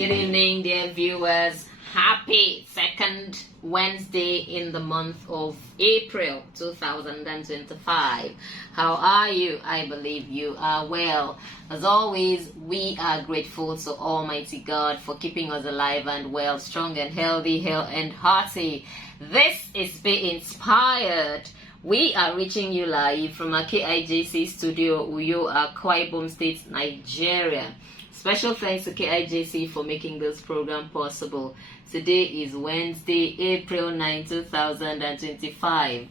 Good evening, dear viewers. Happy second Wednesday in the month of April 2025. How are you? I believe you are well. As always, we are grateful to Almighty God for keeping us alive and well, strong and healthy, and hearty. This is Be Inspired. We are reaching you live from our KIJC studio, UduakObong State, Nigeria. Special thanks to KIJC for making this program possible. Today is Wednesday, April 9, 2025.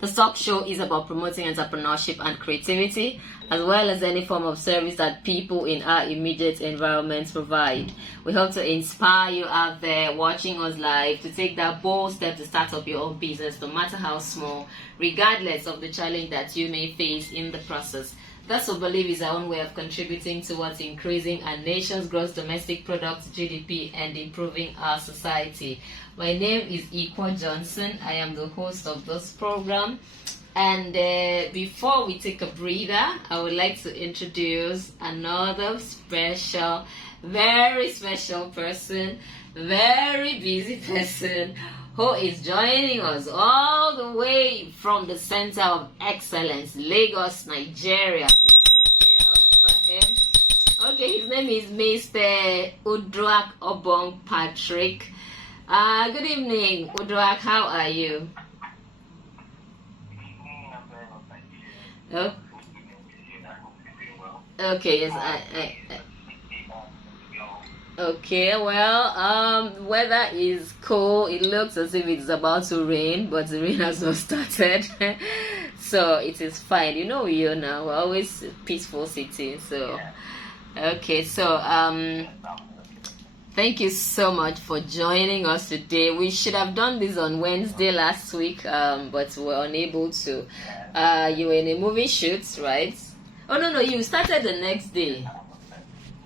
The talk show is about promoting entrepreneurship and creativity, as well as any form of service that people in our immediate environments provide. We hope to inspire you out there watching us live to take that bold step to start up your own business, no matter how small, regardless of the challenge that you may face in the process. That's what we believe is our own way of contributing towards increasing our nation's gross domestic product, GDP, and improving our society. My name is Iquo Johnson. I am the host of this program. And before we take a breather, I would like to introduce another special, very special person, very busy person, who is joining us all the way from the Center of Excellence, Lagos, Nigeria. Okay, his name is Mr. UduakObong Patrick. Good evening, Uduak. How are you? Oh. Okay, yes, Okay, well, weather is cool. It looks as if it's about to rain, but the rain has not started. So it is fine. You know, we are now. We're always a peaceful city. So, okay, so, thank you so much for joining us today. We should have done this on Wednesday last week, but we were unable to. You were in a movie shoot, right? Oh, no, you started the next day.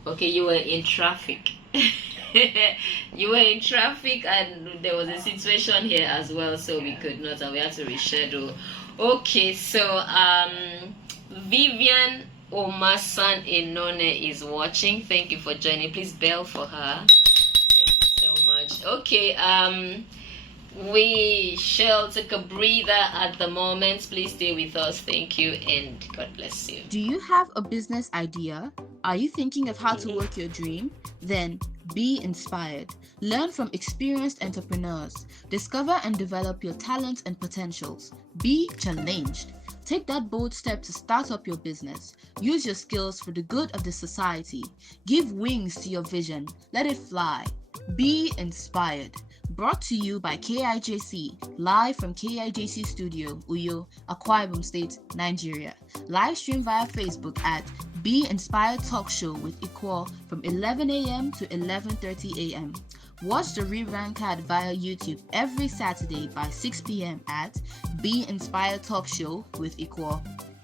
Okay, you were in traffic. You were in traffic, and there was a situation here as well, so we could not, and we had to reschedule. Okay, so Vivian Omasan Inone is watching. Thank you for joining. Please bell for her. Thank you so much. Okay, we shall take a breather at the moment. Please stay with us. Thank you, and God bless you. Do you have a business idea? Are you thinking of how to work your dream? Then be inspired. Learn from experienced entrepreneurs. Discover and develop your talents and potentials. Be challenged. Take that bold step to start up your business. Use your skills for the good of the society. Give wings to your vision. Let it fly. Be inspired. Brought to you by KIJC, live from KIJC Studio, UduakObong State, Nigeria. Live stream via Facebook at Be Inspired Talk Show with Iquo from 11 a.m. to 11:30 a.m. Watch the rerun card via YouTube every Saturday by 6 p.m. at Be Inspired Talk Show with Iquo.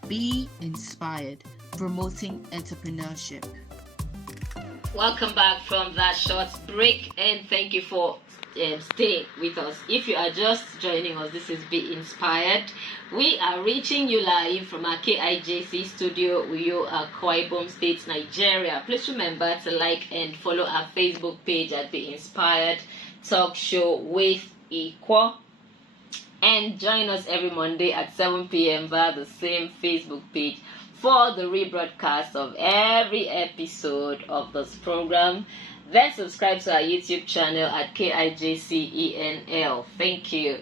Be inspired, promoting entrepreneurship. Welcome back from that short break, and thank you for stay with us. If you are just joining us, this is Be Inspired. We are reaching you live from our KIJC studio, UduakObong State, Nigeria. Please remember to like and follow our Facebook page at Be Inspired Talk Show with Iquo, and join us every Monday at 7 p.m. via the same Facebook page for the rebroadcast of every episode of this program. Then subscribe to our YouTube channel at KIJCENL. Thank you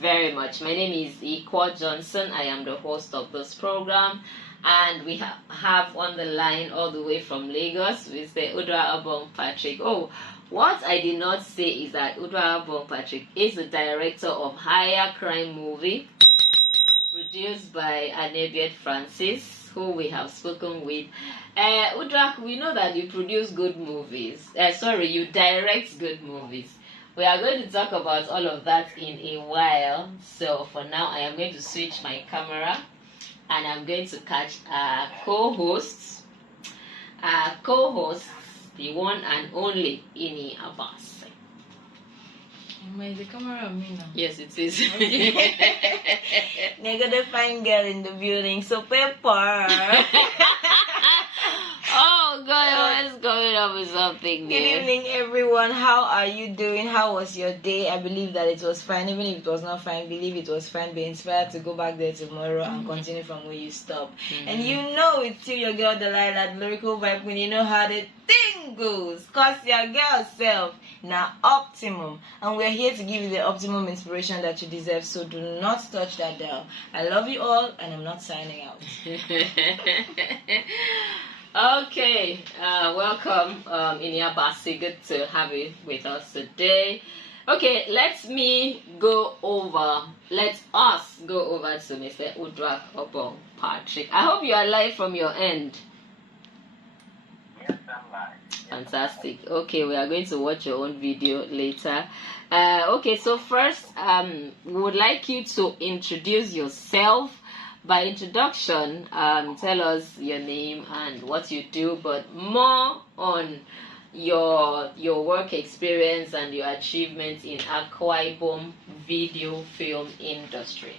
very much. My name is Iquo Johnson. I am the host of this program. And we have on the line all the way from Lagos, Mr. UduakObong Patrick. Oh, what I did not say is that UduakObong Patrick is the director of Higher Crime Movie, produced by Anebiet Francis, who we have spoken with. Uduak, we know that you produce good movies. You direct good movies. We are going to talk about all of that in a while. So for now, I am going to switch my camera, and I'm going to catch our co-hosts. The one and only Ini Abbas. Is the camera on me now? Yes, it is. Negative fine girl in the building. So paper. Oh God, what is going on something Good new. evening, everyone. How are you doing? How was your day? I believe that it was fine. Even if it was not fine, believe it was fine. Be inspired to go back there tomorrow and continue from where you stop. And you know it's still your girl Delilah, lyrical vibe, when you know how the thing goes. Cause your girl self now optimum. And we're here to give you the optimum inspiration that you deserve. So do not touch that dial. I love you all, and I'm not signing out. Okay, welcome, Iniabasi. Good to have you with us today. Okay, let us go over to Mr. UduakObong Patrick. I hope you are live from your end. Yes, I'm live. Fantastic. Okay, we are going to watch your own video later. Okay, so first, we would like you to introduce yourself. By introduction, tell us your name and what you do, but more on your work experience and your achievements in Iquo video film industry.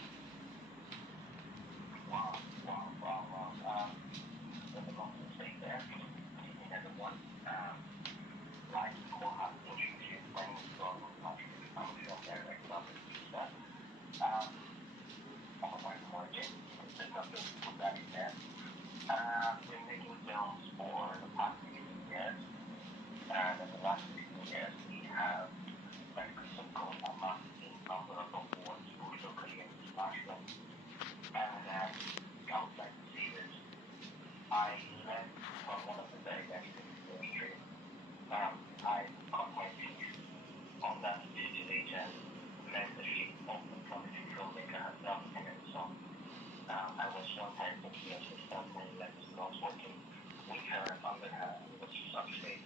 Wow. There's a lot to say there. Good evening, everyone. Like Iquo has introduced, my name is Patrick. I'm a film director and producer. I'm a white origin. There's nothing to put that in there. Been making films for the past 16 years. And in the last 16 years, we have successfully amassed a number of awards, both locally and internationally. And I would like to say this. I learned from one of the very best in the industry. I got my teeth on that stage and mentorship of the prolific filmmaker herself and son. I was so thankful to her for starting and I was working with her and under her. It was such a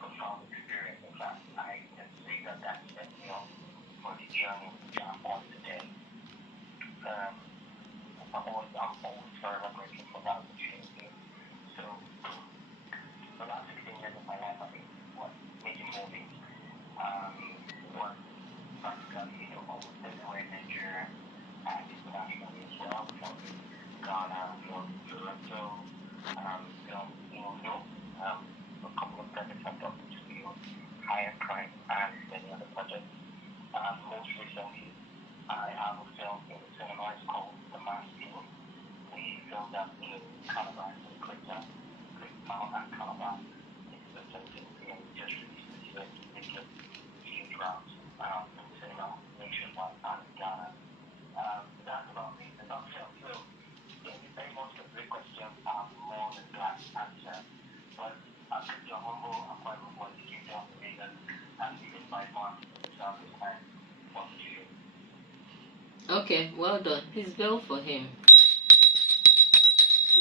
profound experience. In fact, I can say that set me up for the journey which I'm on today. I'm always forever grateful for that opportunity. So, the last 16 years of my life, I've been making movies. Was practically almost everywhere in Nigeria and internationally as well. From Ghana, from Toronto, from Indo, a couple of projects I've done to you, Higher Crime, and many other projects. Most recently, I have a film in the cinema. It's called The Mask. We filmed that in Calabar, in Great Town and Calabar. It's the same thing, and we just released this year to make a huge rounds in cinema nationwide and in Ghana. That's about me. The nutshell. So, if any more specific questions, I'm more than glad to answer. But I'm just your humble, I'm quite humble, to keep down the Vegas and even by Mark in the Southeast and what to do. Okay, well done. Please bell for him.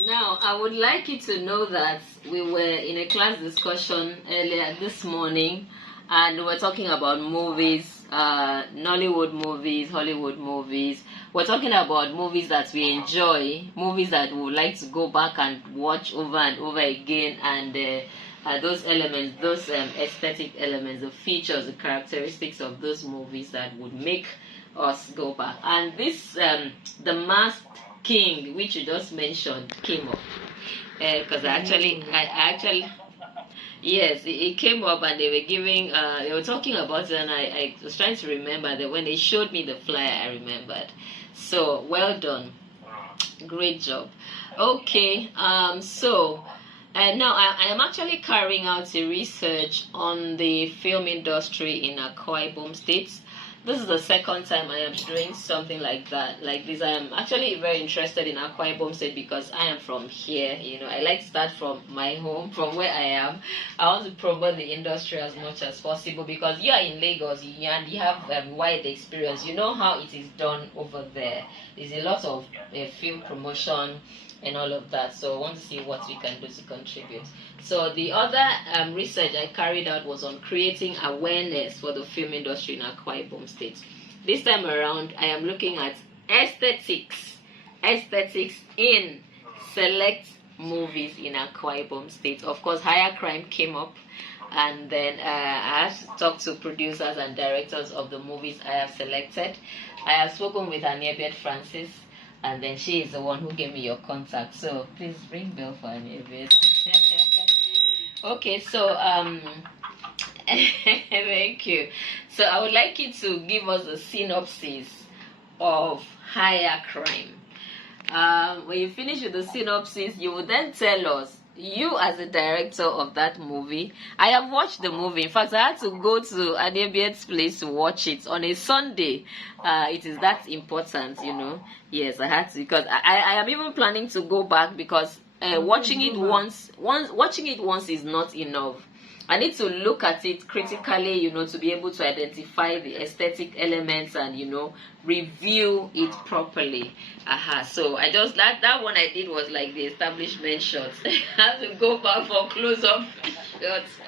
Now, I would like you to know that we were in a class discussion earlier this morning, and we were talking about movies, Nollywood movies, Hollywood movies. We're talking about movies that we enjoy, movies that we would like to go back and watch over and over again, and those elements, those aesthetic elements, the features, the characteristics of those movies that would make us go back. And this, The Masked King, which you just mentioned, came up because yes, it came up and they were giving, they were talking about it, and I was trying to remember that when they showed me the flyer, I remembered. So well done, great job. Okay, so. And now I am actually carrying out a research on the film industry in Iquo State. This is the second time I am doing something like that, like this. I am actually very interested in Iquo State because I am from here. You know, I like to start from my home, from where I am. I want to promote the industry as much as possible because you are in Lagos and you have wide experience. You know how it is done over there. There's a lot of film promotion and all of that, so I want to see what we can do to contribute. So the other research I carried out was on creating awareness for the film industry in Iquo State. This time around, I am looking at aesthetics in select movies in Iquo State. Of course, Higher Crime came up, and then I have to talk to producers and directors of the movies I have selected. I have spoken with Aniebet Francis, and then she is the one who gave me your contact. So please ring bell for Aniebet. Okay, so thank you. So I would like you to give us a synopsis of Higher Crime. When you finish with the synopsis, you will then tell us, you as the director of that movie. I have watched the movie. In fact, I had to go to Adebiet's place to watch it on a Sunday. It is that important, you know. Yes, I had to, because I am even planning to go back, because watching it once is not enough. I need to look at it critically, you know, to be able to identify the aesthetic elements and, you know, review it properly. So I just, that one I did was like the establishment shots. I have to go back for close-up shots.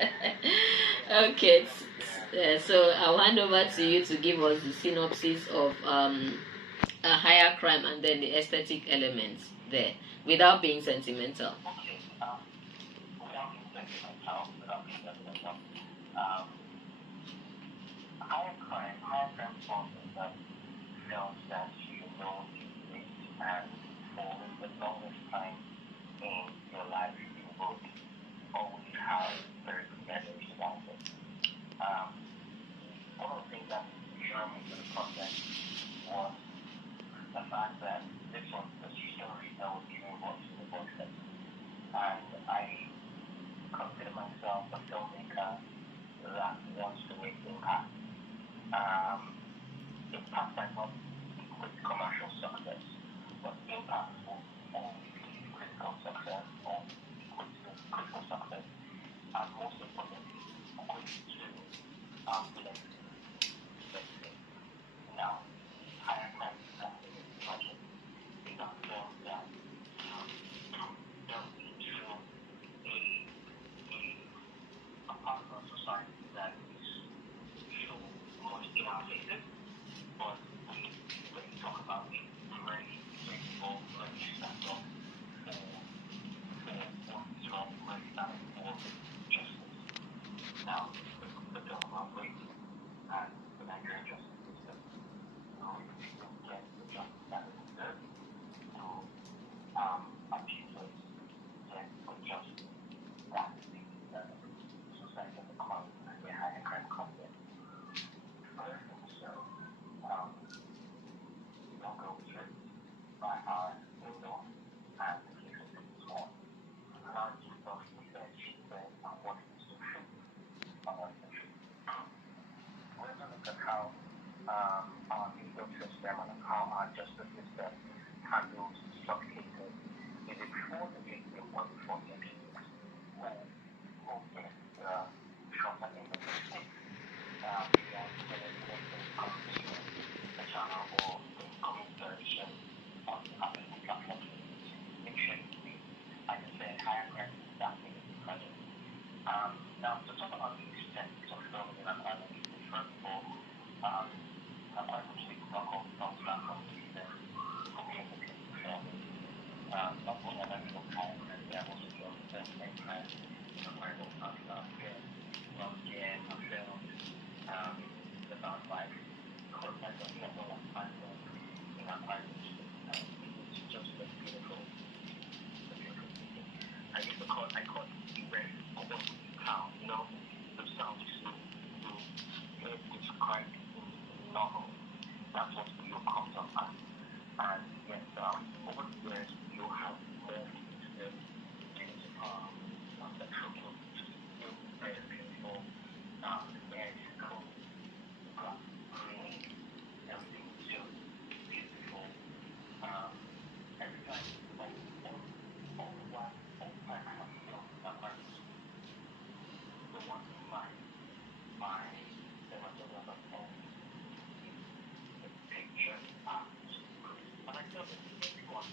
Okay, so I'll hand over to you to give us the synopsis of a Higher Crime, and then the aesthetic elements there, without being sentimental. Okay. Without being sentimental, higher crime falls in that films that you know exist, and for the longest time in your life you would always have very good memories about it. Um, One of the things that drew me to the project was the fact that this was the story that was giving voice to the voiceless, and I consider myself a filmmaker that wants to make impact. Impact might not equate commercial success, but impact will always lead to critical success or equate to critical success, and most importantly, equate to legacy. Legacy. Now, higher crime is exactly this project. These are films that delve into a part of our society that is so much in our faces, but when you talk about it, we very involved, very stand up for what is wrong, very stand up for justice. Now, the film about rape and the Nigerian justice system, how people get the justice that they deserve, to abusers get the justice that they deserve. Society as a cause and where higher crime comes in. So, young girl was raped by our in-law, and the case was withdrawn. Now it's stuff she said, and what is the truth about the truth. We're going to look at how our legal system and how our justice system handles such cases. Is it before the victim or before the accused who gets the shot at the end of the stick? Coming to the channel or the coming version on Apple platforms. Make sure you see, like I said, higher crime is exactly the project. Now, to talk about the aesthetics of filming in an island, first of all, an island is not called South Platform to be there. To be able to film it. Not only am I filming higher crime, but I'm also filming self-made crime. Where I don't have last year, I filmed the Bad Life. Of course, I don't know what I'm finding in that island. It's just a beautiful city. I caught the very open town, you know, the sound you hear described in novel. That's what you comes up as. And yes, over the years, you have morphed into this central look, which is still very beautiful. The air is cool, the grass is green, everything is just beautiful. Every time, all the while, all the time I have felt that the one thing my cinematographer told me is the picture is art. And I feel the same one.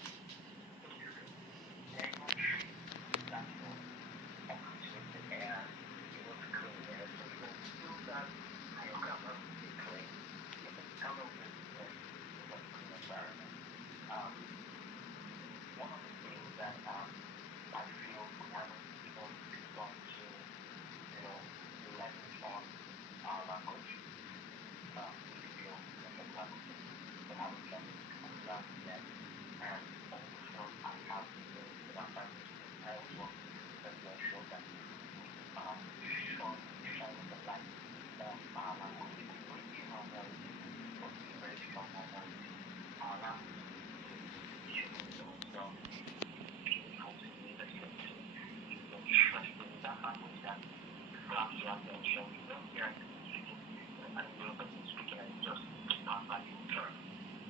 pay attention. You don't hear anything speaking, and the other person speaking, and you just start like a turn.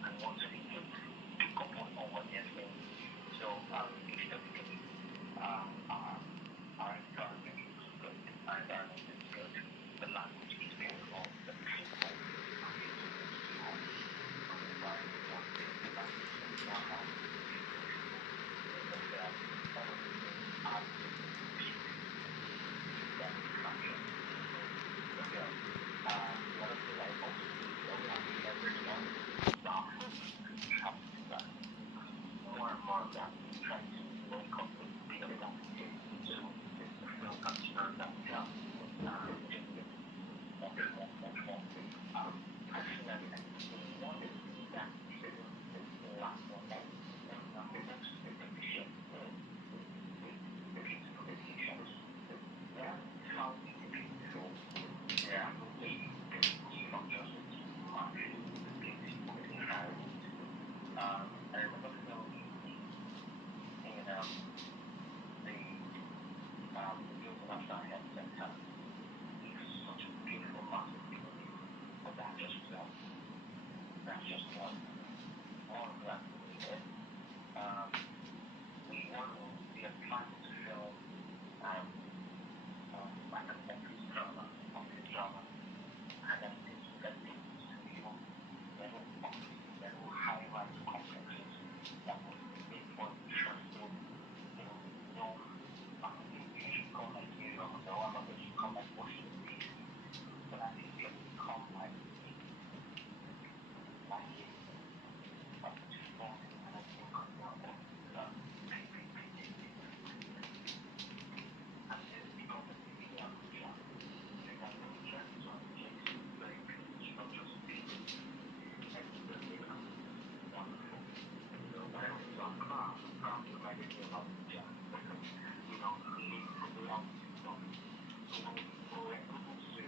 And once you pick up on what they're saying. So aesthetically, our environment is good. Our environment is good. The language is beautiful. The people are beautiful. The environment is good. The language is beautiful. And all of these things add to satisfaction. Okay. The other thing I also think that we have to leverage on is our food traffic that more and more of that try to link up with bigger packages to the film concern that we have just get much more. Personally, I think one that this last one that I'm able to appreciate the beautiful locations. One is how beautiful there are no structures with much beautiful environment. I remember filming in the International Health Center. It's such a beautiful, massive building, but that's just one. That's just one. More of that needed. We are planning to film like an office drama, and then this studio, offices, high-rise complexes that was made for interesting, you should call like New York, or one of you should call like Washington DC, but I think it will become like a performing and I think of and then because of the media culture, they have no chance to engage in very beautiful structures of people. And the building is wonderful. So when I went to Accra reminded me of Abuja. Live for the long stuff. So when we were able to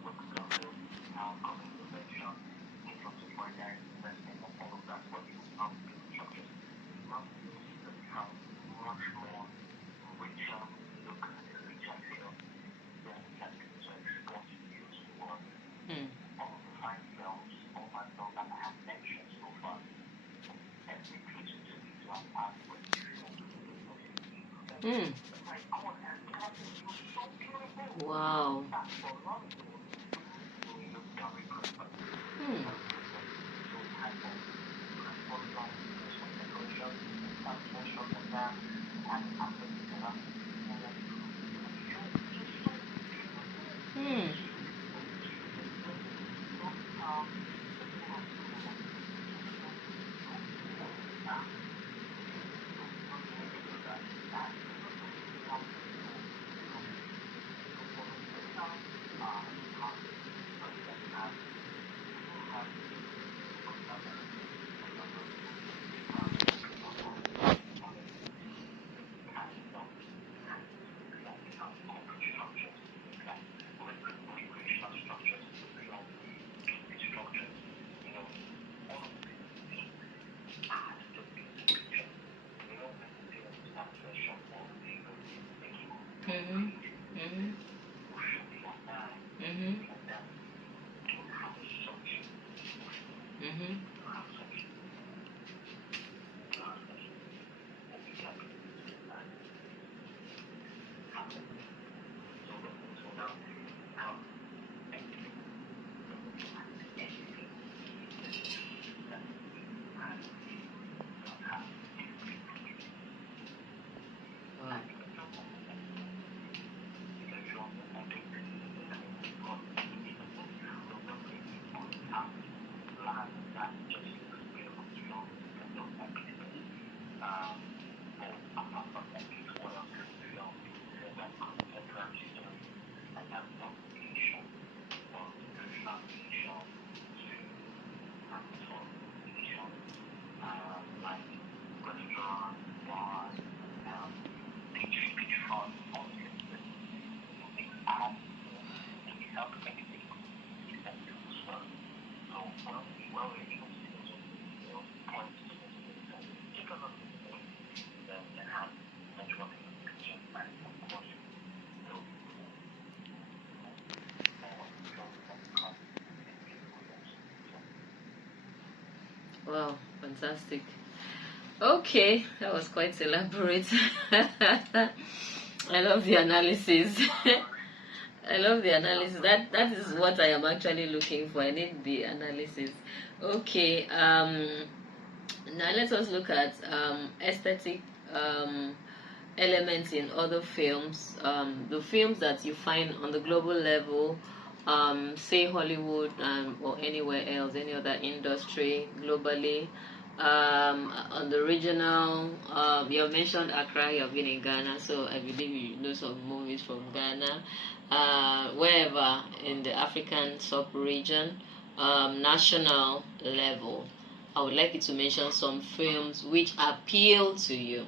work together, our government intervention, influx of foreign investment, and all of that, what you have to build structures. Now we see that we have much more richer look and richer feel than we can do to export you to the world. All of the fine films, all my films that I have mentioned so far, every place you took me to an art was beautiful. My God, and the art was so beautiful. Wow. That's for long. We looked down at Christmas. So we had transport long, there's some decoration, transport shop like that, and after together, and then just so beautiful. Recreational structures, like business structures, all of these add to the picture. When you see when you start to a shop or you go to make it should be like that. And then you have such you have such what we can do and happen. So now anything that apart from epic, what else can we film? There's like contemporary story, like that location, from navigation to tour location, like restaurants, bars, beach front, all of these things. They add, they help make things effective as well. So when we're able to use those points to those things, take a lot of things, then have networking of pictures and of course, Wow, fantastic. Okay, that was quite elaborate. I love the analysis. I love the analysis. That is what I am actually looking for. I need the analysis. Okay. Now let us look at aesthetic elements in other films. The films that you find on the global level, say Hollywood or anywhere else, any other industry globally. On the regional, you have mentioned Accra, you have been in Ghana, so I believe you know some movies from Ghana. Wherever in the African sub-region, national level, I would like you to mention some films which appeal to you,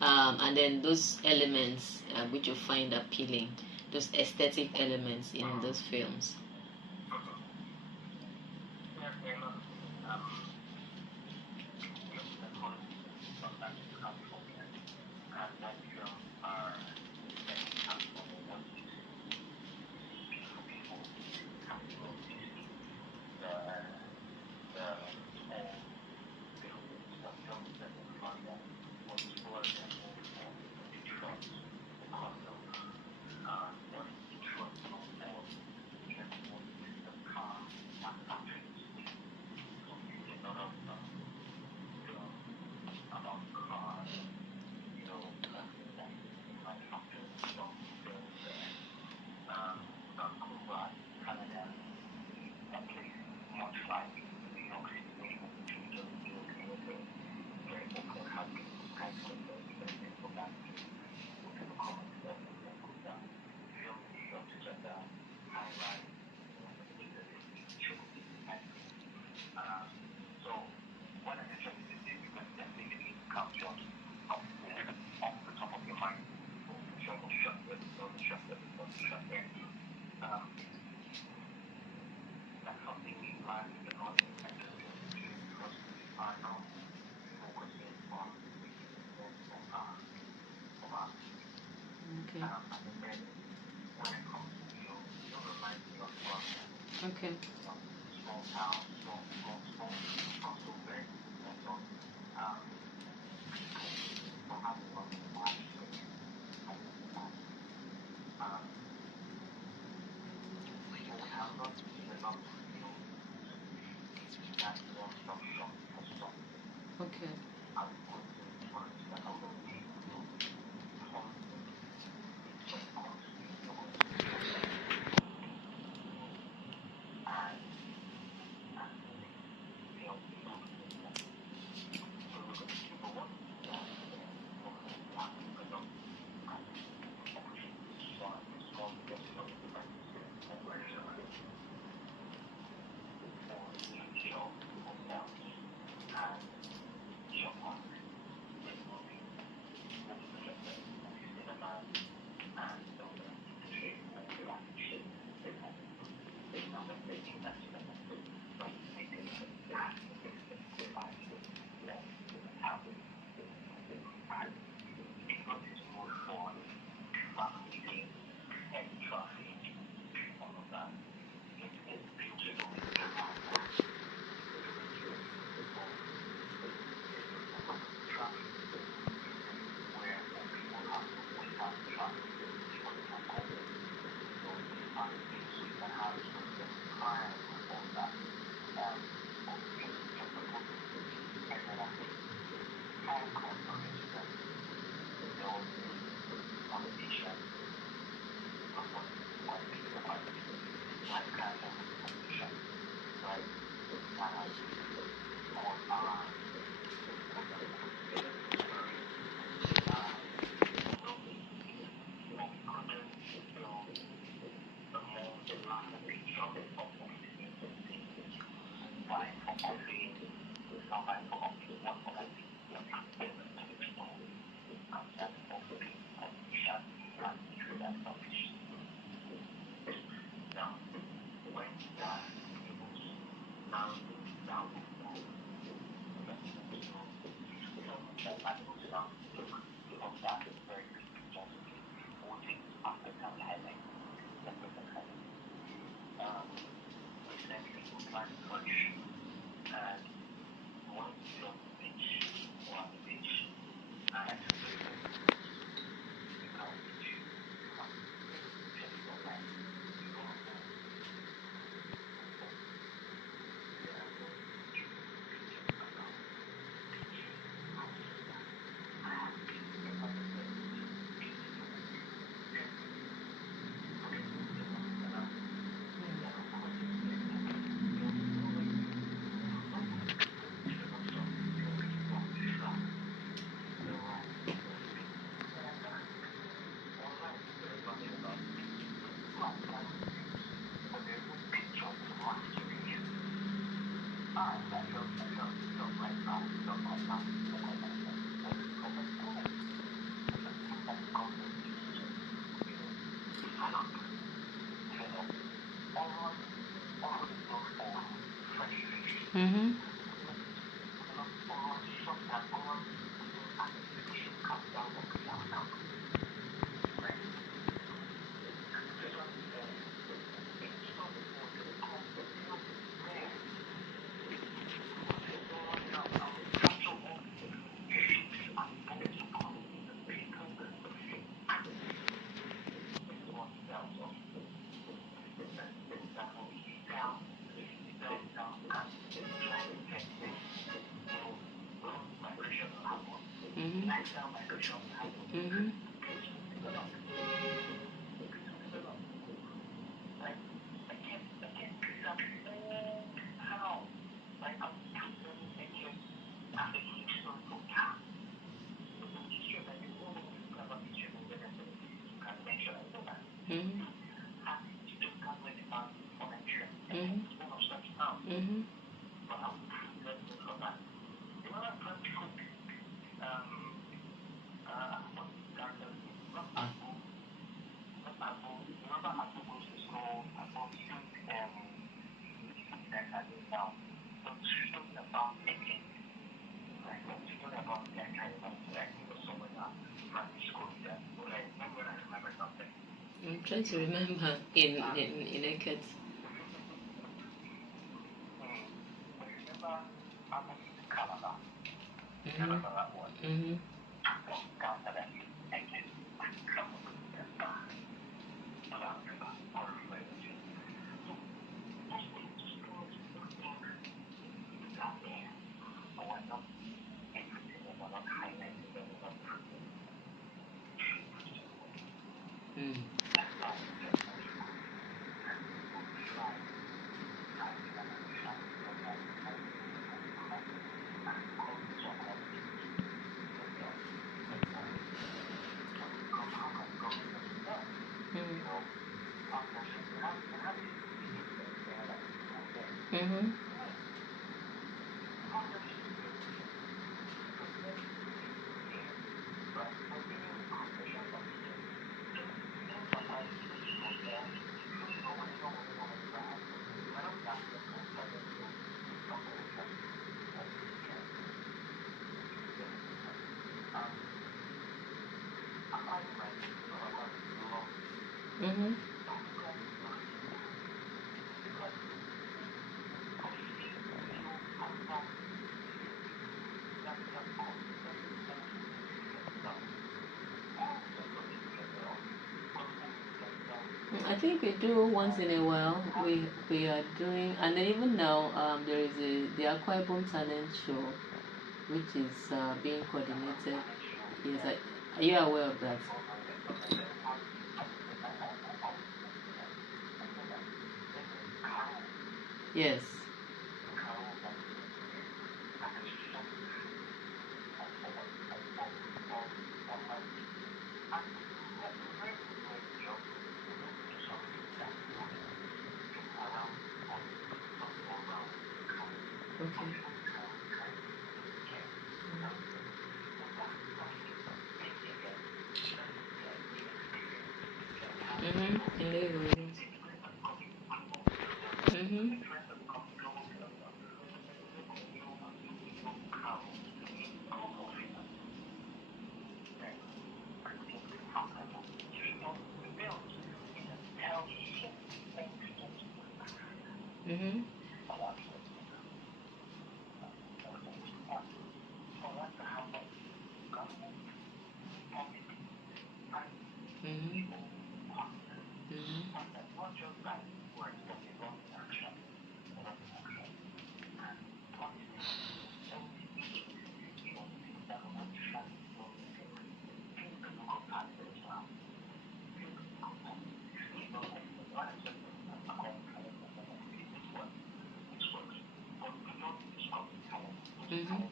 and then those elements which you find appealing, those aesthetic elements in those films. Okay. Okay. Okay. but there's no picture of the masturbation. I felt like that, felt like that, felt like that. I was like, oh, I think that government needs to, develop, all the love for fresh fish. Mm-hmm. Develop all soft and all artificial capital of the outcome. Right? Because it's not the point of the concept, man. Capture all the different shapes and forms of quality, the people, the shape. This is what sells us. This is how we sell, and try to get this, migration will happen. Mm-hmm. Lifestyle migration will happen. Mm-hmm. Kids will develop. Like, I can't picture how, like, I'm learning nature as a historical time. In history, like, there's no way you can learn history and then you can mention it. No, that. Mm-hmm. As a historical relevance for Nigeria. Mm-hmm. It's one of such now. Mm-hmm. But how learning it from that? The other very quick, what's the character's name? Not Abu. Remember Abu goes to school, Abu sees, that I do now. So she's talking about thinking. Like, she's talking about the guy like, he was somewhere now, primary school, yeah. Like, maybe when I remember something. I'm trying to remember in a kid. Remember, Abu is in Canada. Mm-hmm. Remember that one? Mm-hmm. Canada is naked. Come on, that's bad. But I remember, horrifying. So, those things are there. But we're not everything, and we're not highlighting them, we're not proving them. We should put it away. Mm. That's why we get more school. And people try Mm-hmm. Mm-hmm. I think we do once in a while. We are doing, and even now there is the Aqua Talent Show, which is being coordinated. Yes, are you aware of that? Yes. Okay. Mm-hmm. Illegal. Mm-hmm. Mm-hmm. Mm-hmm. Mm-hmm.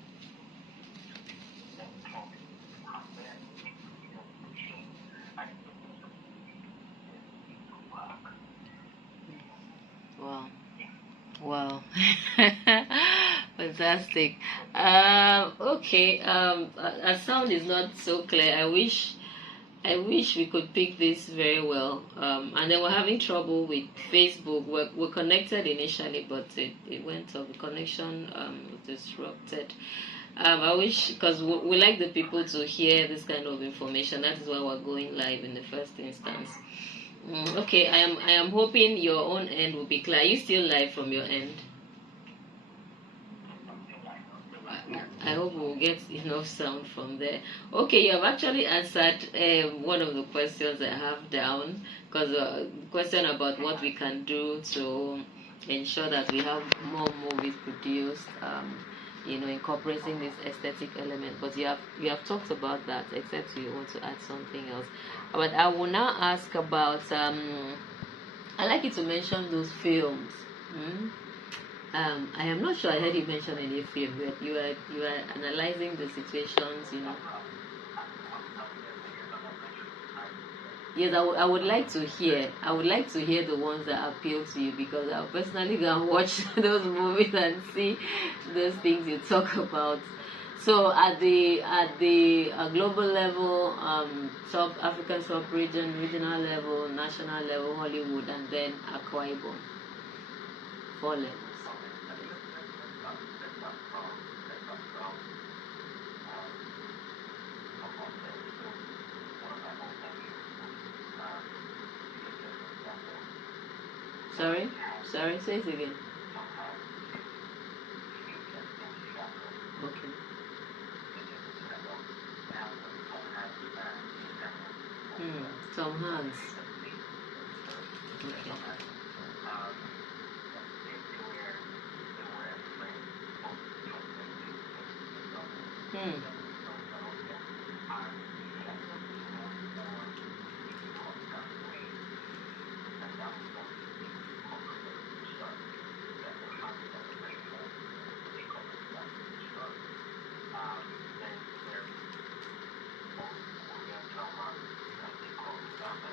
Wow. Fantastic. Okay. Our sound is not so clear. I wish we could pick this very well. And then we're having trouble with Facebook. We're connected initially, but it went off. The connection was disrupted. I wish, because we like the people to hear this kind of information. That is why we're going live in the first instance. Okay, I am hoping your own end will be clear. Are you still live from your end? I hope we'll get enough sound from there. Okay, you have actually answered one of the questions I have down, because question about what we can do to ensure that we have more movies produced, incorporating this aesthetic element. But you have talked about that, except you want to add something else. But I will now ask about. I like you to mention those films. I am not sure I heard you mention any film, but you are analyzing the situations. Yes, I would like to hear. I would like to hear the ones that appeal to you, because I personally go and watch those movies and see those things you talk about. So at the global level, sub African sub-region, regional level, national level, Hollywood, and then Iquo, 4 levels. Sorry, say it again. Okay. Tom Hanks. Okay. Hmm.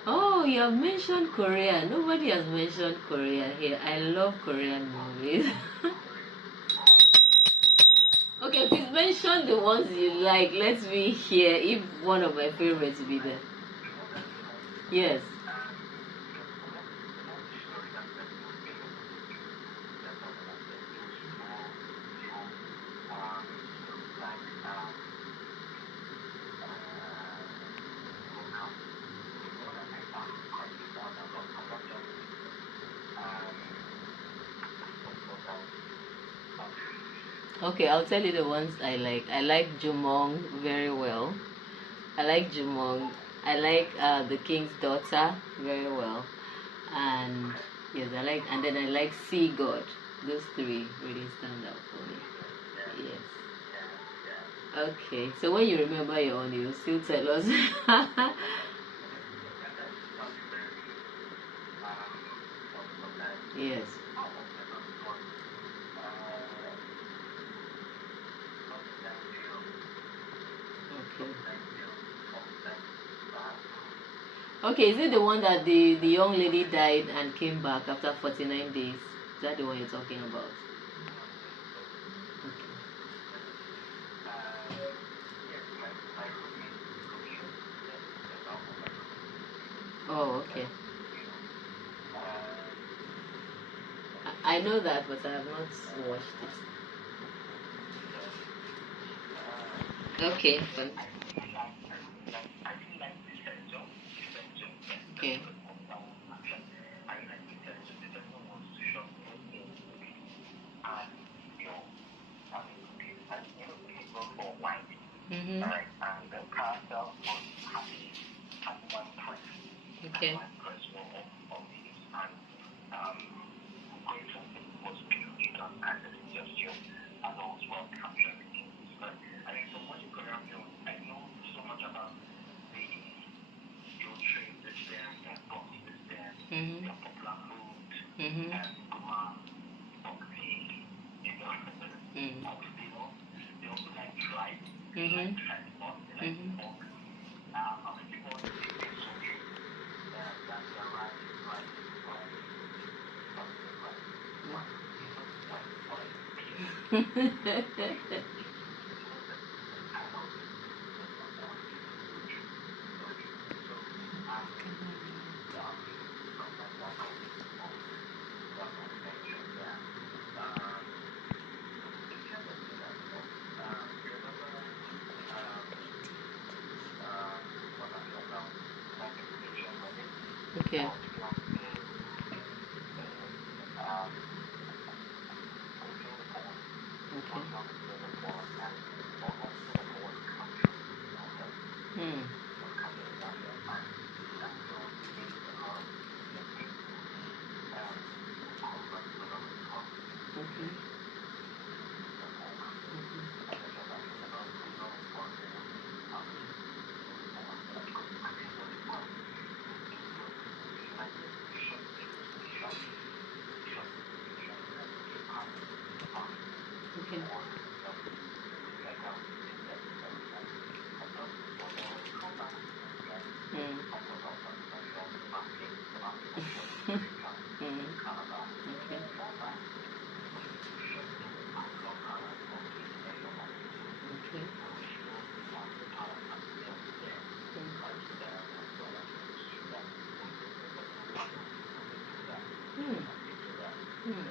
Oh, you have mentioned Korea. Nobody has mentioned Korea here. I love Korean movies. Okay, please mention the ones you like. Let me hear if one of my favorites will be there. Yes. Okay, I'll tell you the ones I like. I like Jumong very well. I like Jumong. I like The King's Daughter very well. And yes, and then I like Sea God. Those 3 really stand out for me. Yes. Okay, so when you remember your own, you'll still tell us. Yes. Okay. Okay, is it the one that the young lady died and came back after 49 days? Is that the one you're talking about? Okay. Oh, okay. I know that, but I have not watched it. Okay, fine. Okay. Mm-hmm. Okay. Mm-hmm. Mm-hmm. Mm. Mm-hmm. Mm-hmm. Okay. Okay. Hmm. Okay. Okay. Hmm. Hmm. Okay. Okay. Hmm. Hmm.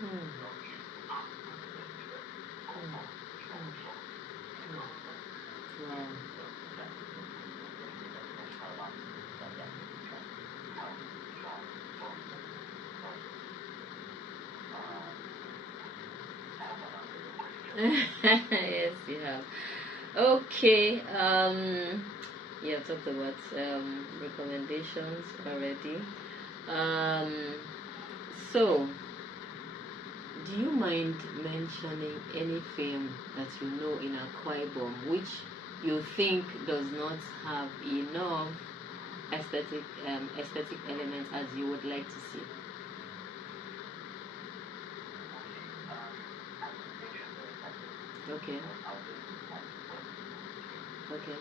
Hmm. Wow. Yes, you have. Okay. You have talked about recommendations already. Um, so, do you mind mentioning any film that you know in Akwa Ibom which you think does not have enough aesthetic elements as you would like to see? Okay. Okay.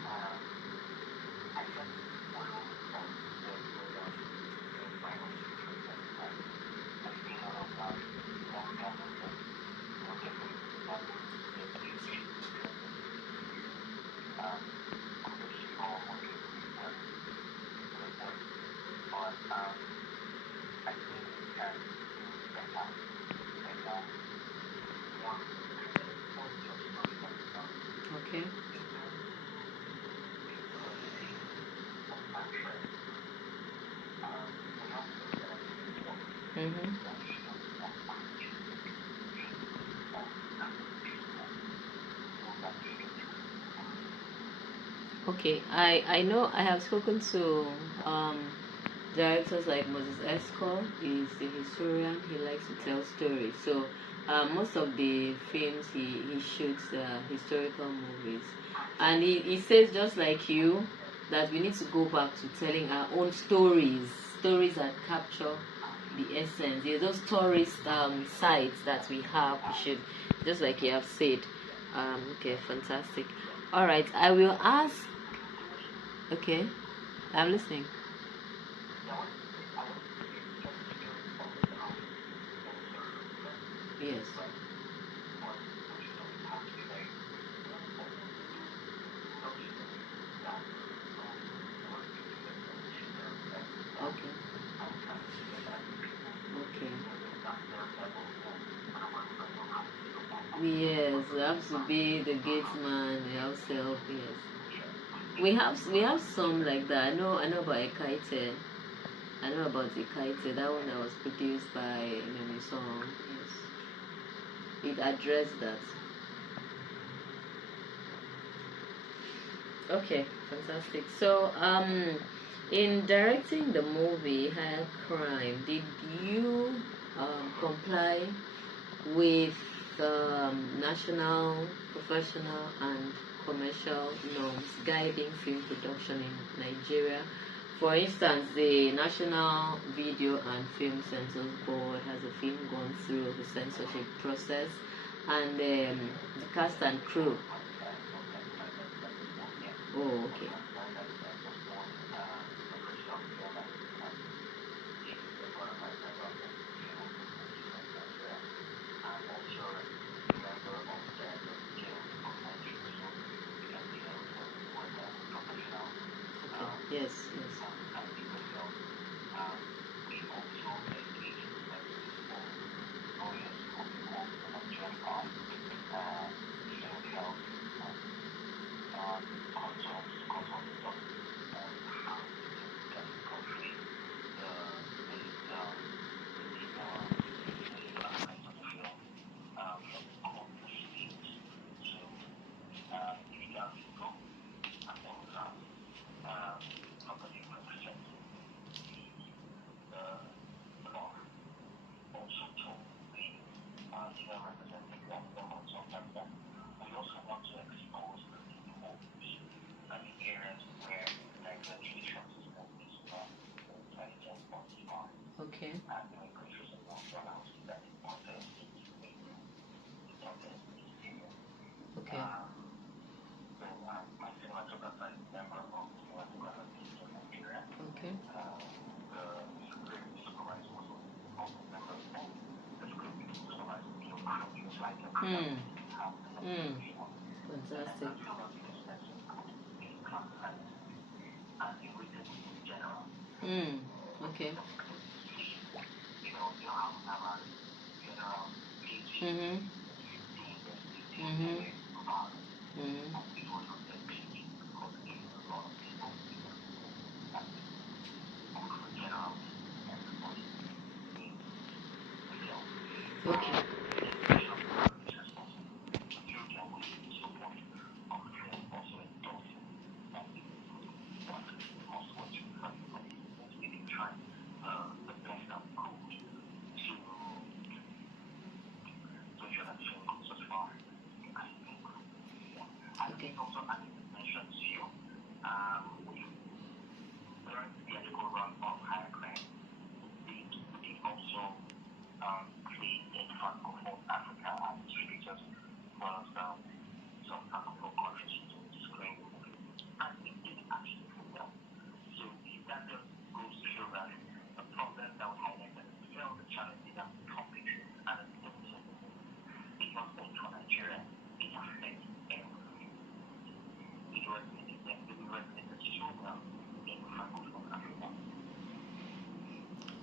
Okay. Mm-hmm. Okay, I know I have spoken to directors like Moses Escort. He's a historian. He likes to tell stories. So most of the films he shoots historical movies, and he says just like you that we need to go back to telling our own stories that capture the essence. Yeah, those tourist sites that we have, we should, just like you have said. Okay, fantastic. All right, I will ask. Okay, I'm listening. Yes. Okay. Okay. Yes, we have to be the gate man. We have self. Yes. We have some like that. I know about Ekaite. I know about Ekaite. That one that was produced by Mimi Song. Yes. It addressed that. Okay, fantastic. So, in directing the movie Higher Crime, did you comply with national, professional, and commercial norms guiding film production in Nigeria. For instance, the National Video and Film Censors Board has a film gone through the censorship process, and the cast and crew. Oh, okay. Yes, yes. Okay. Okay. Okay. Hmm. Hmm. Fantastic. Hmm. Okay. Mhm. Mhm. Mhm. Okay. Okay.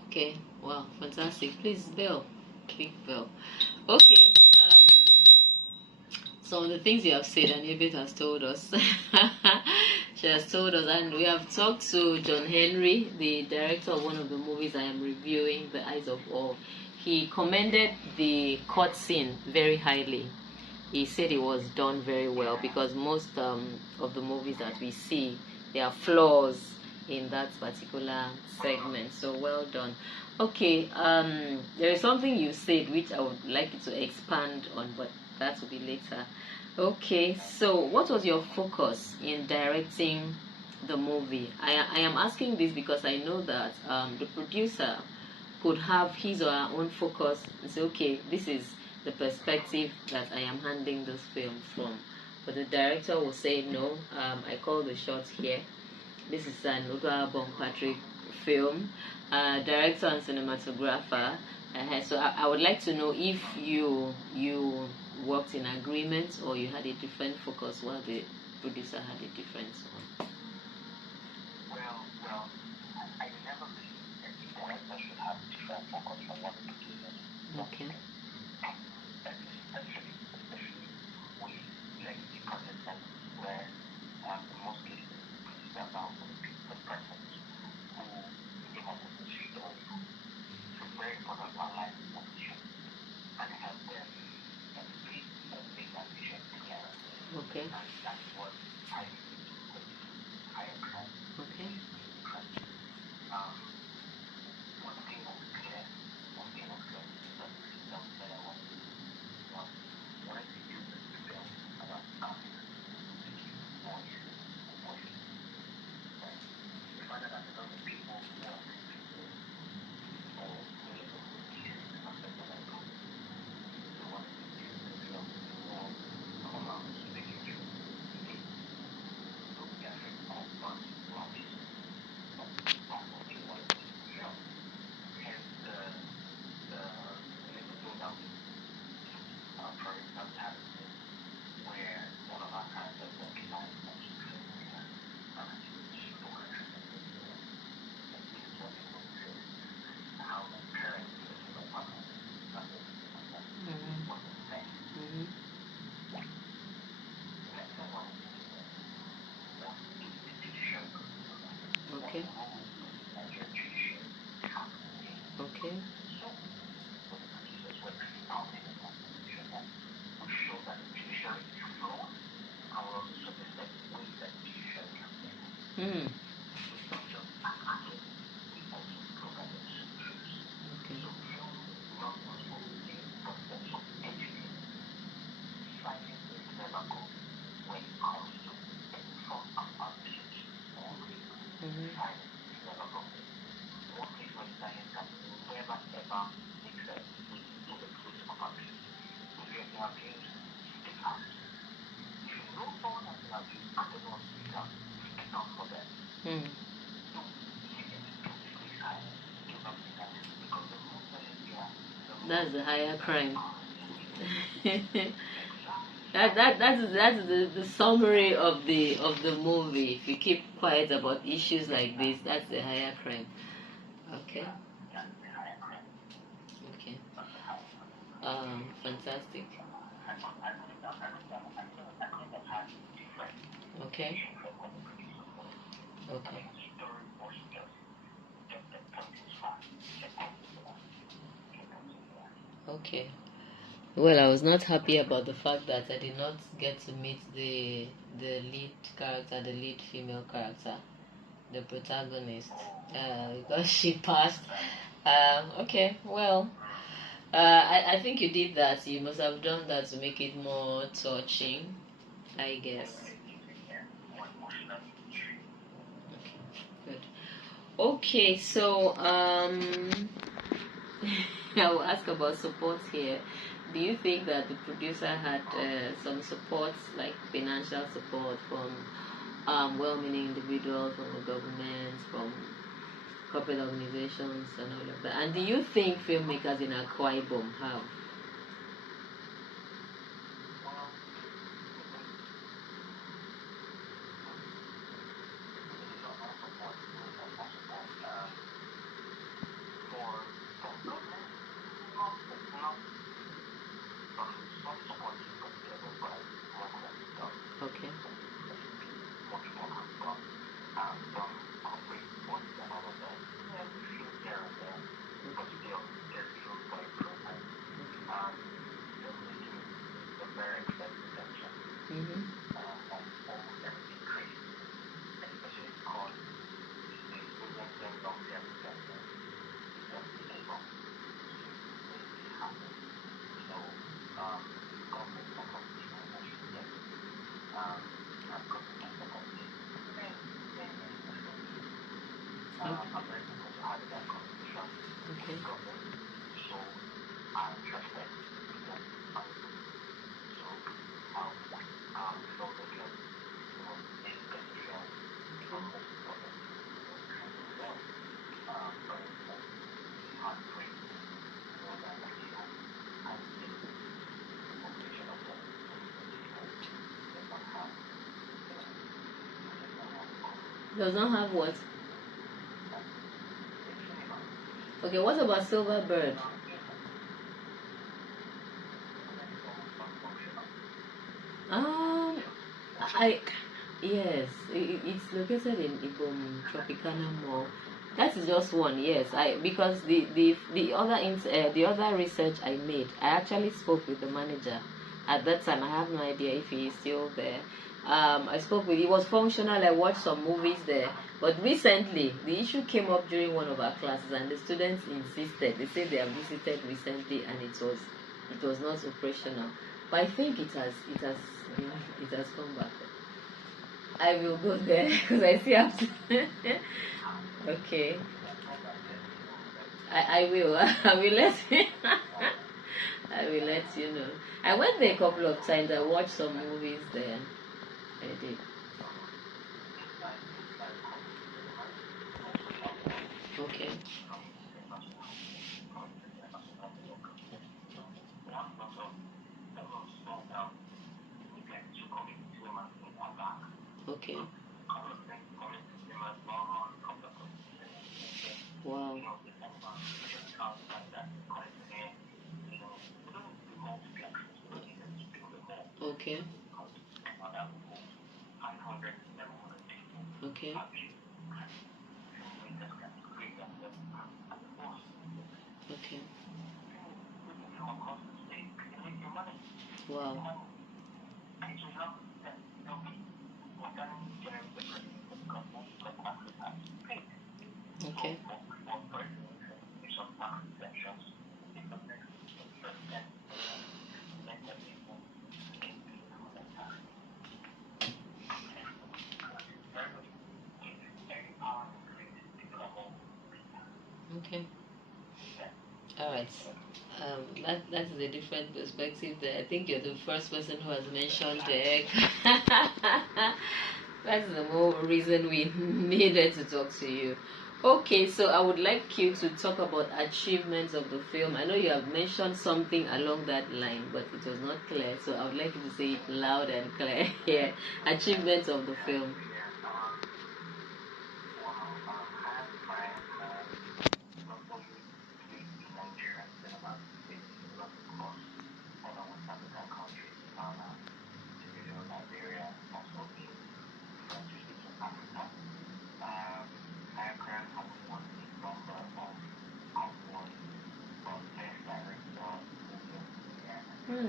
Okay. Wow. Fantastic. Please, Bill. Big Bill. Okay. Some of the things you have said, and Yvette has told us. She has told us, and we have talked to John Henry, the director of one of the movies I am reviewing, The Eyes of All. He commended the court scene very highly. He said it was done very well, because most of the movies that we see, there are flaws in that particular segment. So well done. Okay, there is something you said which I would like you to expand on, but that will be later. Okay, so what was your focus in directing the movie? I am asking this because I know that the producer could have his or her own focus and say, okay, this is the perspective that I am handling this film from. But the director will say, no, I call the shots here. This is an UduakObong Patrick film. Director and cinematographer. So I would like to know if you worked in agreement or you had a different focus while the producer had a different one. Okay. Okay. Okay. Mm. It's not just attacking, we also provide solutions. Okay. So film not only what we do, but also educate. Science will never go when it comes to any form of outreach or people. Science will never go. One place where science can never ever make sense is a place of abuse. If you're being abused, speak out. If you know someone has been abused and doesn't want to speak out for them. Mm. Don't you need to stay silent. Do not say that. Because the more silent you are, the more That's the higher crime. exactly. That's the summary of the movie. If you keep quiet about issues like this, that's the higher crime. Okay. Okay. Fantastic. Okay. Okay. Okay. Well, I was not happy about the fact that I did not get to meet the lead character, the lead female character, the protagonist, because she passed. Okay, well, I think you did that. You must have done that to make it more touching, I guess. Okay, good. Okay, so I will ask about support here. Do you think that the producer had some support, like financial support from well-meaning individuals, from the government, from corporate organizations, and all of that? And do you think filmmakers in Iquo Ibom have? Okay. Mm-hmm. Okay. Does not have what? Okay, what about Silver Bird? Um, yes, it's located in Ibom Tropicana Mall. That is just one, yes. Because the other research I made, I actually spoke with the manager at that time. I have no idea if he is still there. I spoke with. It was functional. I watched some movies there. But recently, the issue came up during one of our classes, and the students insisted. They said they have visited recently, and it was not operational. But I think it has come back. I will go there because I see have to. Okay. I will. I will let you. I will let you know. I went there a couple of times. I watched some movies there. I did. Okay. Okay. Wow. Okay. Okay. Okay. Wow. Okay. Okay. All right. That's a different perspective there. I think you're the first person who has mentioned the egg. That's the more reason we needed to talk to you. Okay, so I would like you to talk about achievements of the film. I know you have mentioned something along that line, but it was not clear. So I would like you to say it loud and clear. Yeah, achievements of the film. Hmm.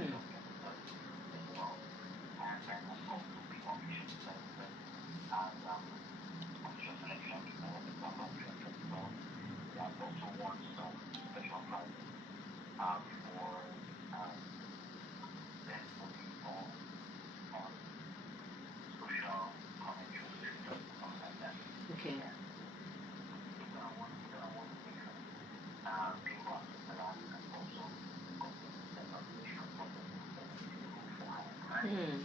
Okay. Hmm.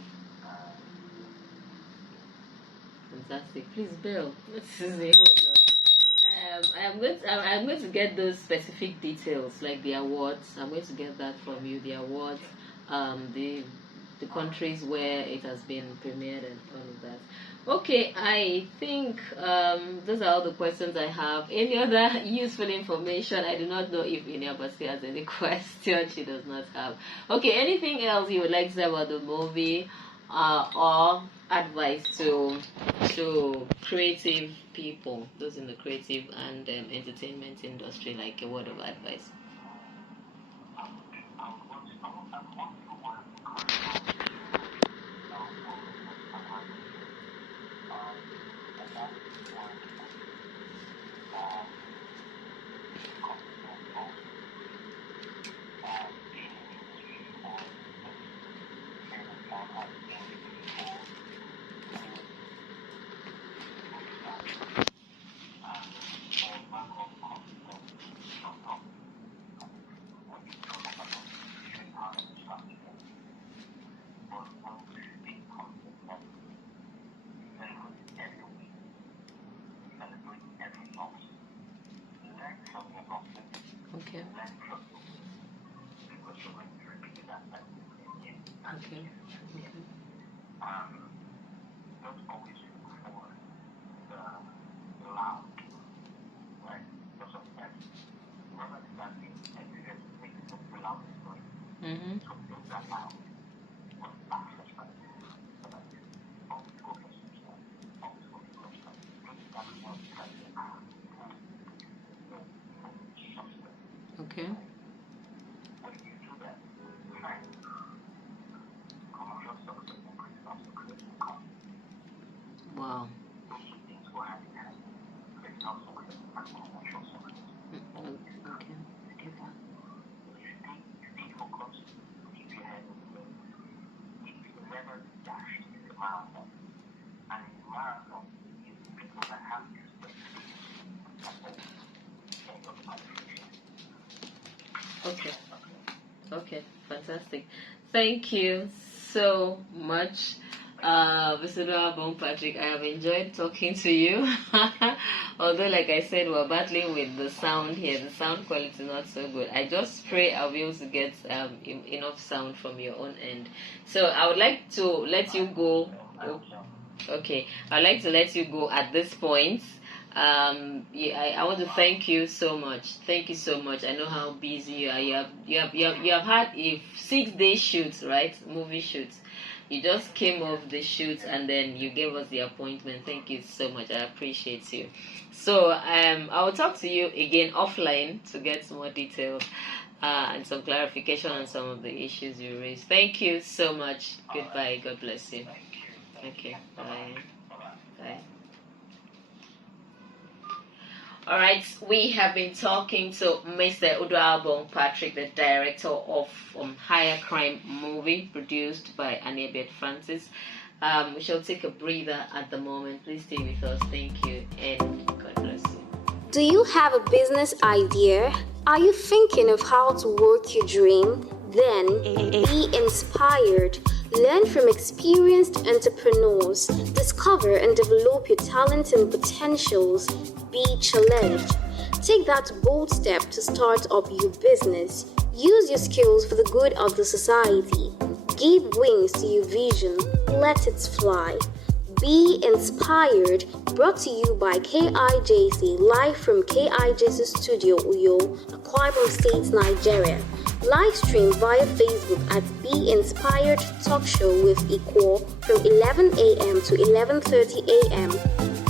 Fantastic. Please, Bill. This is a whole lot. I'm going to get those specific details, like the awards. I'm going to get that from you. The awards, the countries where it has been premiered and all of that. Okay, I think those are all the questions I have. Any other useful information? I do not know if Iniabasi has any question. She does not have. Okay, anything else you would like to say about the movie, or advice to creative people, those in the creative and entertainment industry, like a word of advice? Okay. Okay. Okay. Mm-hmm. Okay. Wow. Okay. Okay. Okay. Okay. Fantastic. Thank you so much, Mr. UduakObong Patrick. I have enjoyed talking to you. Although, like I said, we're battling with the sound here. The sound quality is not so good. I just pray I'll be able to get enough sound from your own end. So I would like to let you go. Okay, I'd like to let you go at this point. I want to thank you so much. Thank you so much. I know how busy you are. You have had a 6-day shoot, right? Movie shoot. You just came off the shoot and then you gave us the appointment. Thank you so much. I appreciate you. So I will talk to you again offline to get some more details and some clarification on some of the issues you raised. Thank you so much. Goodbye. God bless you. Okay. Bye. Bye. All right, we have been talking to Mr. UduakObong Patrick, the director of Higher Crime movie produced by Annabeth Francis. We shall take a breather at the moment. Please stay with us. Thank you, and God bless you. Do you have a business idea? Are you thinking of how to work your dream? Then be inspired. Learn from experienced entrepreneurs. Discover and develop your talents and potentials. Be challenged. Take that bold step to start up your business. Use your skills for the good of the society. Give wings to your vision. Let it fly. Be inspired. Brought to you by KIJC, live from KIJC Studio Uyo, Akwa Ibom State, Nigeria. Live stream via Facebook at Be Inspired Talk Show with Iquo from 11 a.m. to 11:30 a.m.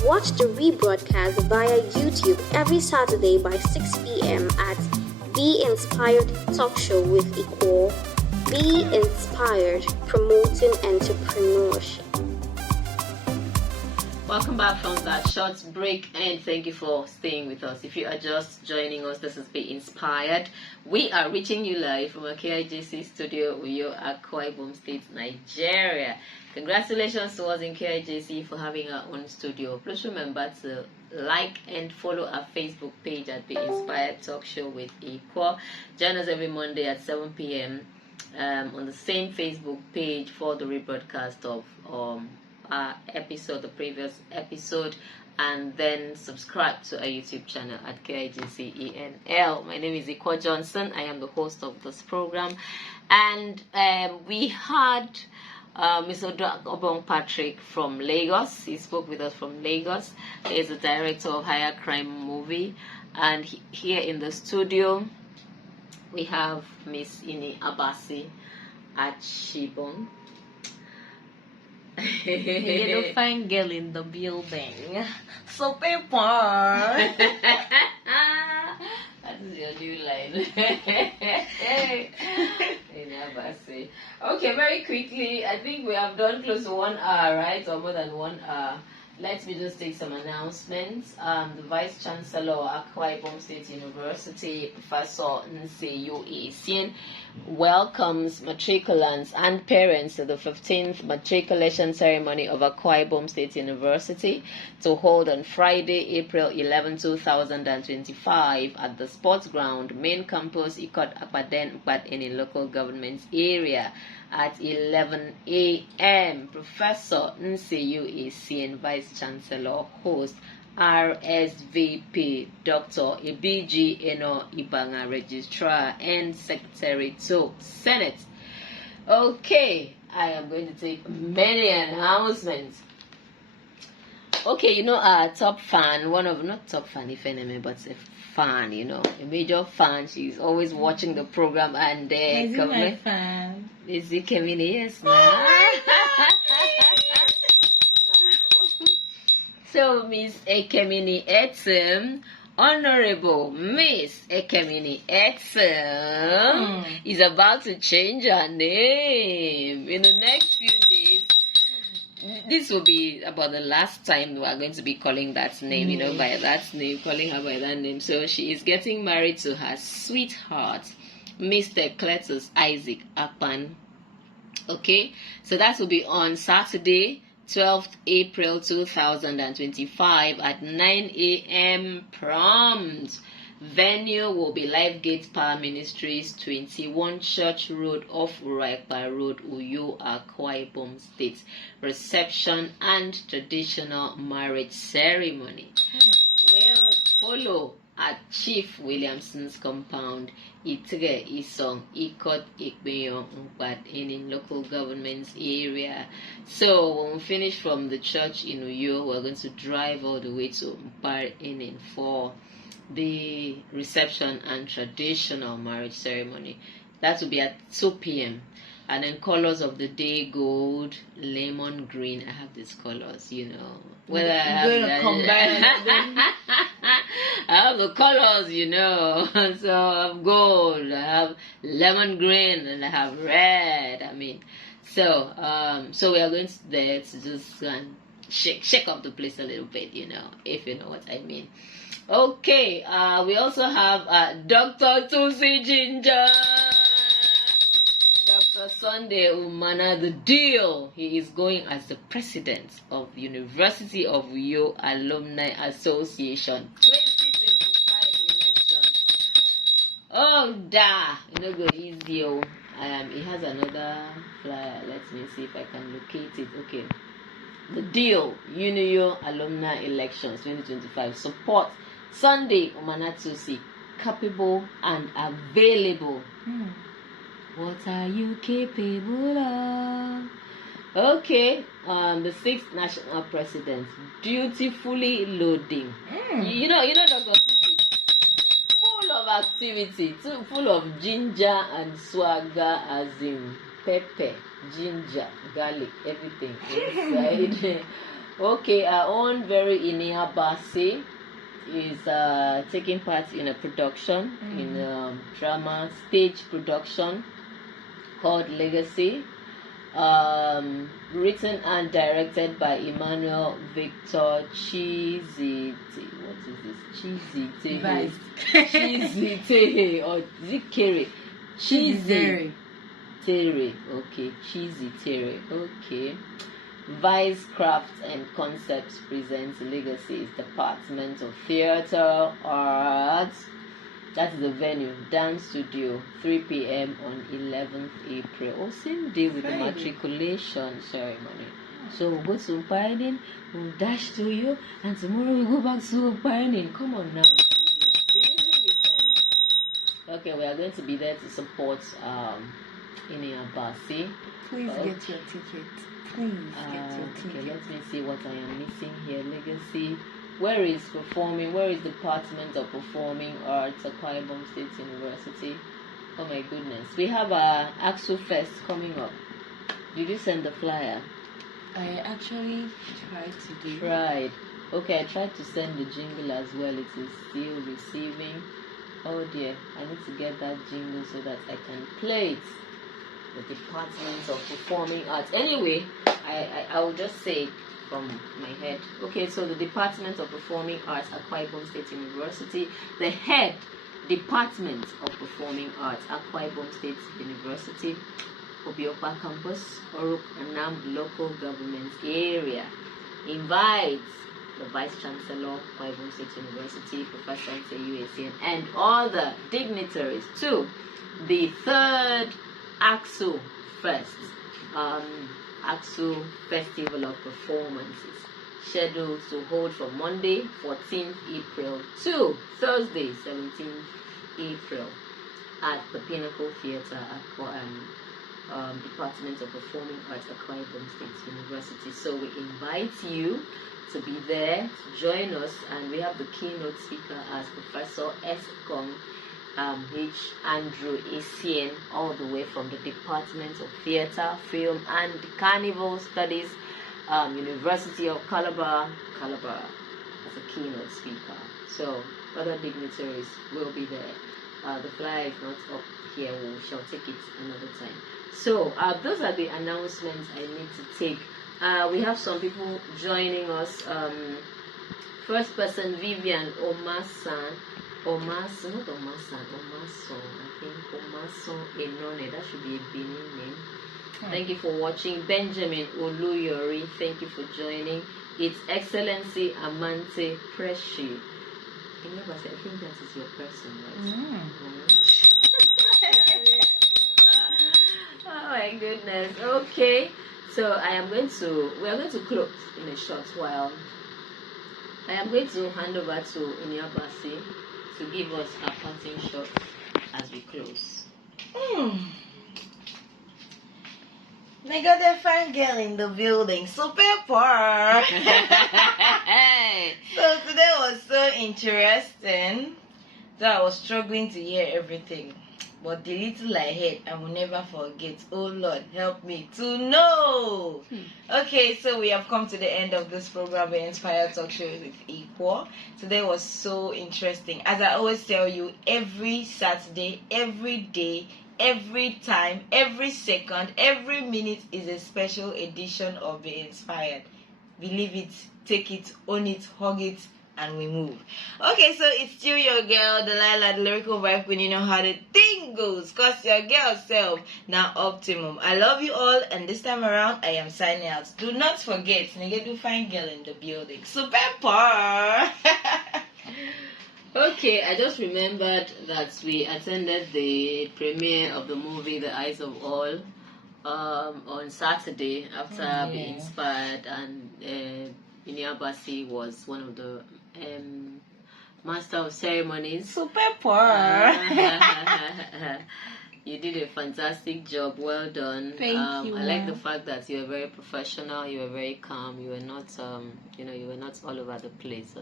Watch the rebroadcast via YouTube every Saturday by 6 p.m. at Be Inspired Talk Show with Iquo. Be inspired, promoting entrepreneurship. Welcome back from that short break, and thank you for staying with us. If you are just joining us, this is Be Inspired. We are reaching you live from a KIJC studio, Uyo, Akwa Ibom State, Nigeria. Congratulations to us in KIJC for having our own studio. Please remember to like and follow our Facebook page at Be Inspired Talk Show with Iquo. Join us every Monday at 7 p.m. On the same Facebook page for the rebroadcast of episode, the previous episode, and then subscribe to our YouTube channel at KIJCENL. My name is Iquo Johnson. I am the host of this program, and we had Mr. UduakObong Patrick from Lagos. He spoke with us from Lagos. He is the director of Higher Crime movie, and here in the studio we have Miss Ini Abasi at Shibon. Little fine girl in the building. So paper. That is your new line. Okay, very quickly. I think we have done close to 1 hour, right? Or more than 1 hour. Let me just take some announcements. The Vice Chancellor of Akwa Ibom State University, Professor Nseyu Isien, welcomes matriculants and parents to the 15th matriculation ceremony of Akwa Ibom State University to hold on Friday, April 11, 2025 at the Sports Ground, Main Campus, Ikot Akbaden, in local government area at 11 a.m. Professor Nseyu Isien, Vice Chancellor, host RSVP Dr. Ebiji Eno Ibanga, Registrar and Secretary to Senate. Okay, I am going to take many announcements. Okay, you know, our top fan, not top fan if any, but a fan, you know, a major fan. She's always watching the program, and Is it my fan? Is it Kevin? Yes, So, Miss Ekemini Etzem, Honorable Miss Ekemini Etzem, is about to change her name in the next few days. This will be about the last time we are going to be calling that name, you know, by that name, calling her by that name. So she is getting married to her sweetheart, Mr. Cletus Isaac Akpan. Okay, so that will be on Saturday, 12th April 2025 at 9 a.m. prompt. Venue will be Lifegate Power Ministries, 21 Church Road off Uraikpa Road, Uyo, Akwa Ibom State. Reception and traditional marriage ceremony will follow at Chief Williamson's compound, Itre Isong, Ikot Ikbeyon, in local government area. So when we finish from the church in Uyo, we're going to drive all the way to Mpar in for the reception and traditional marriage ceremony. That will be at 2 p.m. And then colors of the day: gold, lemon green. I have these colors, you know. Whether I have combine I have the colors, you know. So I have gold, I have lemon green, and I have red. I mean, so we are going there to just shake up the place a little bit, you know, if you know what I mean. Okay, we also have Dr. Tusi Ginger. Dr. Sunday Umana, the deal. He is going as the president of University of Uyo Alumni Association 2025 elections. Oh, da! You know, go easy. Oh. He has another flyer. Let me see if I can locate it. Okay. The deal. Uyo Alumni Elections 2025. Support Sunday Umana Tusi. Capable and available. What are you capable of? Okay, the sixth national president, dutifully loading. You know, Dr. Sisi, full of activity, full of ginger and swagger, as in pepper, ginger, garlic, everything inside. Okay, our own very Inia Basi is taking part in a production, in drama, stage production called Legacy, written and directed by Emmanuel Victor Cheesy. What is this? Cheesy Cheesy or Zikere? Cheesy Terry. Okay, Cheesy Terry. Okay. Vice Craft and Concepts presents Legacy's Department of Theatre Arts. That's the venue, Dance Studio, 3 p.m. on 11th April. Oh, same day with the matriculation ceremony. So we'll go to Umpirning, we'll dash to you, and tomorrow we go back to Umpirning. Come on now. It's gonna be a busy weekend. Okay, we are going to be there to support Inia Basi. Please get your ticket. Please get your ticket. Okay, let me see what I am missing here. Legacy. Where is performing? Where is Department of Performing Arts at Iquo State University? Oh my goodness. We have a Axel Fest coming up. Did you send the flyer? I actually tried to do. Tried. Okay, I tried to send the jingle as well. It is still receiving. Oh dear. I need to get that jingle so that I can play it. The Department of Performing Arts. Anyway, I will just say from my head. Okay, so the Department of Performing Arts at Iquo State University, the head Department of Performing Arts at Iquo State University, Obiopa Campus, Oruk Anam Local Government Area, invites the Vice Chancellor of Iquo State University, Professor UACN, and other dignitaries to the third AXO Fest. AXO Festival of Performances, scheduled to hold from Monday 14th April to Thursday 17th April at the Pinnacle Theatre at Department of Performing Arts at Iquo State University. So we invite you to be there, to join us, and we have the keynote speaker as Professor S. Kong H. Andrew Essien, all the way from the Department of Theatre, Film and Carnival Studies, University of Calabar as a keynote speaker. So other dignitaries will be there. The flyer is not up here. We shall take it another time. So those are the announcements I need to take. We have some people joining us. First person, Vivian Omasan. Omason, not Omasan, Omason. I think Omason Enone. That should be a Benin name. Thank you for watching. Benjamin Oluyori, thank you for joining. It's Excellency Amante Preshi. I think that is your person, right? Oh my goodness. Okay. So we are going to close in a short while. I am going to hand over to Iniabasi to give us a parting shot as we close. I got a fine girl in the building. Super poor. So today was so interesting. So I was struggling to hear everything. But the little I heard, I will never forget. Oh Lord, help me to know. Okay, so we have come to the end of this program, the Inspire Talk Show with Iquo. Today was so interesting. As I always tell you, every Saturday, every day, every time, every second, every minute is a special edition of Be Inspired. Believe it, take it, own it, hug it, and we move. Okay, so it's still your girl, Delilah, the lyrical vibe queen. You know how the thing goes, cause your girl self now optimum. I love you all, and this time around I am signing out. Do not forget, nigga, do fine girl in the building. Super power. Okay, I just remembered that we attended the premiere of the movie The Eyes of All on Saturday after being inspired, and Inyabasi was one of the master of ceremonies. Super power. You did a fantastic job. Well done. Thank you. I like the fact that you were very professional. You were very calm. You were not, you were not all over the place.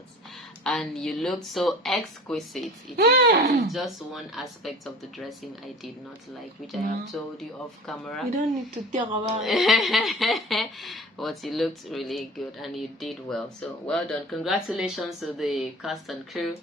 And you looked so exquisite. It is just one aspect of the dressing I did not like, which I have told you off camera. You don't need to talk about it. But you looked really good and you did well. So well done. Congratulations to the cast and crew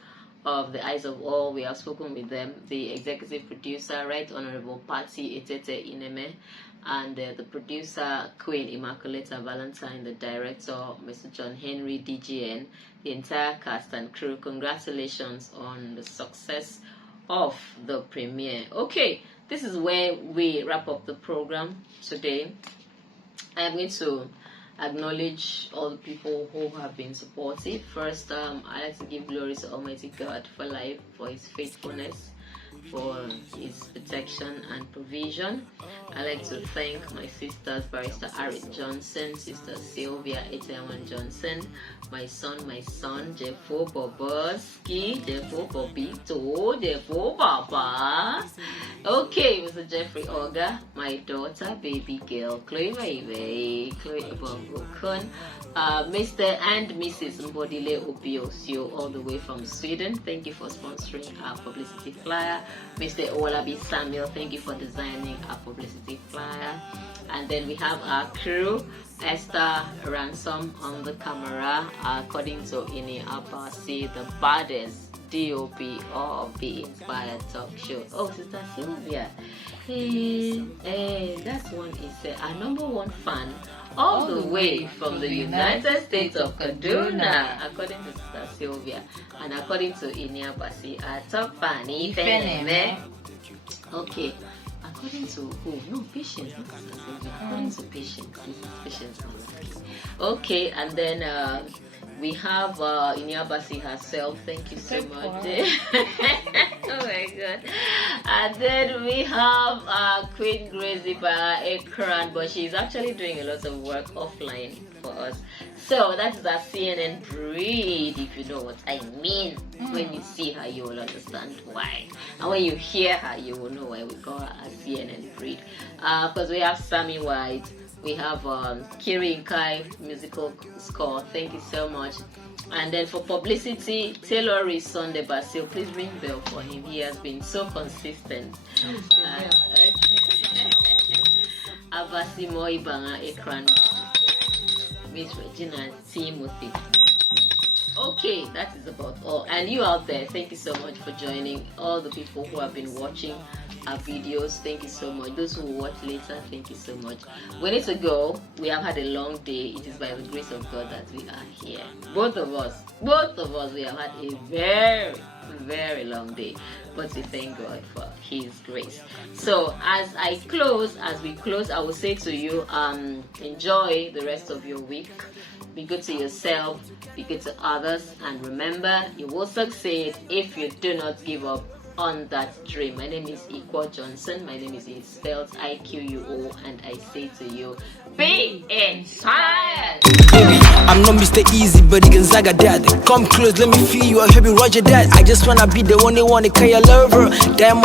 of The Eyes of All. We have spoken with them, the executive producer, Right Honorable Patty Etete Ineme, and the producer, Queen Immaculata Valentine, the director, Mr. John Henry DGN, the entire cast and crew. Congratulations on the success of the premiere. Okay, this is where we wrap up the program today. I'm going to acknowledge all the people who have been supportive. First, I like to give glory to Almighty God for life, for His faithfulness, for His protection and provision. I like to thank my sisters, Barrister Arit Johnson, Sister Sylvia Etewan Johnson, my son, Jeffo Boboski, Jeffo Bobito, Jeffo Baba. Okay, Mr. Jeffrey Oga, my daughter, baby girl, Chloe Waiwei, Chloe Ibongokun, Mr. and Mrs. Mbodile Obiosio, all the way from Sweden. Thank you for sponsoring our publicity flyer. Mr. Olabi Samuel, thank you for designing our publicity flyer. And then we have our crew, Esther Ransom on the camera, according to Ini Abasi, the baddest DOP of the Inspired Talk Show. Oh, Sister Sylvia, that one is our #1 fan all the way from the United States of Kaduna, according to Sister Sylvia, and according to Ini Abasi, our top fan, Ifeneme. Okay. According to who? No, Patience. According to Patience. Patience. Okay, and then we have Inyabasi herself. Thank you so much. Oh my God. And then we have Queen Gracie by Ekran, but she's actually doing a lot of work offline for us. So that is our CNN breed, if you know what I mean. When you see her, you will understand why. And when you hear her, you will know why we call her a CNN breed. Because we have Sammy White, we have Kiri Nkai musical score. Thank you so much. And then for publicity, Taylor is Sunday Basil. Please ring bell for him. He has been so consistent. Abasi Moibanga Ekran, Miss Regina Timothy. Okay, that is about all. And you out there, thank you so much for joining. All the people who have been watching our videos, thank you so much. Those who will watch later, thank you so much. We need to go. We have had a long day. It is by the grace of God that we are here. Both of us, we have had a very, very long day. But we thank God for His grace. So as we close, I will say to you, enjoy the rest of your week. Be good to yourself, be good to others, and remember, you will succeed if you do not give up on that dream. My name is Iquo Johnson. My name is spelled IQUO, and I say to you, be inspired. Baby, I'm not Mr. Easy, but you can Zaga that. Come close, let me feel you. I heavy Roger that. I just wanna be the only one to call your lover. Damn,